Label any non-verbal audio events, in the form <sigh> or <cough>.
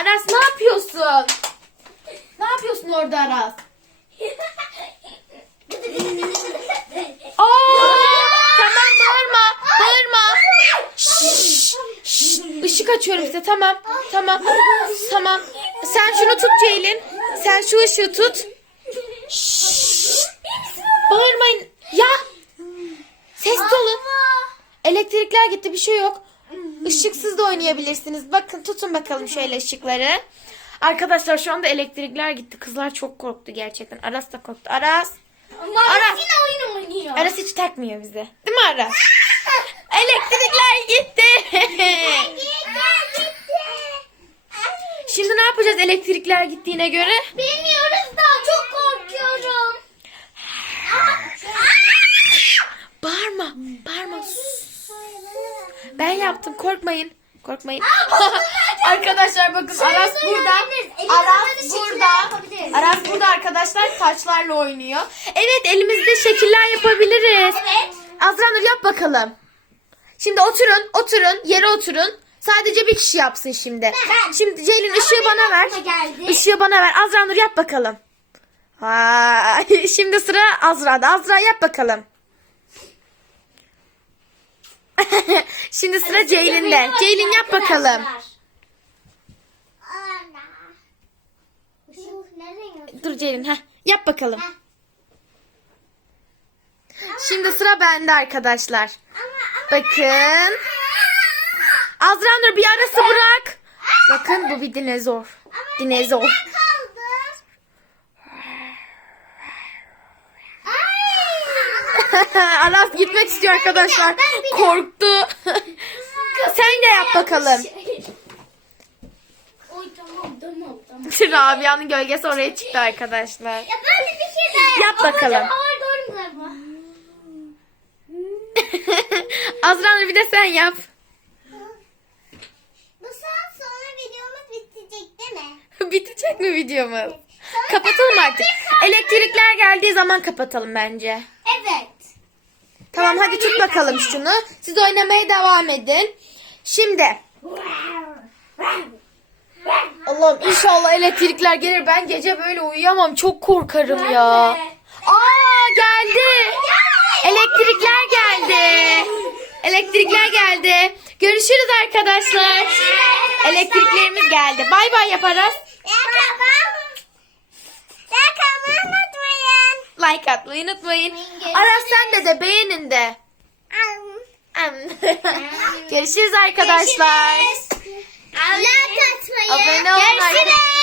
Aras ne yapıyorsun? Ne yapıyorsun orada Aras? <laughs> Aa! Tamam bağırma. Bağırma. Şşş, şşş. Işık açıyorum size. Tamam. Tamam. Tamam. Sen şunu tut Ceylin. Sen şu ışığı tut. Şşş. Bağırmayın. Ya. Sesli olun. Elektrikler gitti bir şey yok. Oynayabilirsiniz. Bakın tutun bakalım şöyle ışıkları. Arkadaşlar şu anda elektrikler gitti. Kızlar çok korktu gerçekten. Aras da korktu. Aras. Aras. yine oyun oynuyor. Aras hiç takmıyor bize. Değil mi Aras? elektrikler gitti. Şimdi ne yapacağız elektrikler gittiğine göre? Bilmiyoruz da çok korkuyorum. Bağırma. Bağırma. Sus. Ben yaptım korkmayın. Korkmayın. <laughs> arkadaşlar bakın Aras burada. Aras burada. Aras burada arkadaşlar taçlarla oynuyor. Evet elimizde <laughs> şekiller yapabiliriz. Evet. Azranur yap bakalım. Şimdi oturun, oturun, yere oturun. Sadece bir kişi yapsın şimdi. Ben. Şimdi Ceylin ışığı bana ver. geldi. Işığı bana ver. Azranur yap bakalım. Vay. <laughs> Şimdi sıra Azra'da. Azra yap bakalım. Şimdi sıra Ceylin'de. Ceylin yap bakalım. Dur Ceylin. Heh. Yap bakalım. Şimdi sıra bende arkadaşlar. Bakın. Azranur bir arası bırak. Bakın bu bir dinozor. Dinozor. Aras gitmek istiyor arkadaşlar. Korktu. <laughs> Sen de yap bakalım. Oy tamam tamam tamam. <laughs> Rabia'nın gölgesi oraya çıktı arkadaşlar. Ya ben de bir şey daha Yap bakalım. Mu galiba? <laughs> Azranur bir de sen yap. Bu saat sonra videomuz bitecek değil mi? Bitecek mi videomuz? Kapatalım artık. Elektrikler geldiği zaman kapatalım bence. Tamam hadi tut bakalım şunu. Siz oynamaya devam edin. Şimdi Allah'ım inşallah elektrikler gelir. Ben gece böyle uyuyamam. Çok korkarım ya. Aa geldi. Elektrikler geldi. Elektrikler geldi. Görüşürüz arkadaşlar. Elektriklerimiz geldi. Bay bay yaparız. like atmayı unutmayın. Aras sen de de beğenin de. <laughs> Görüşürüz arkadaşlar. Görüşürüz. Like atmayı. Abone olmayı. Görüşürüz.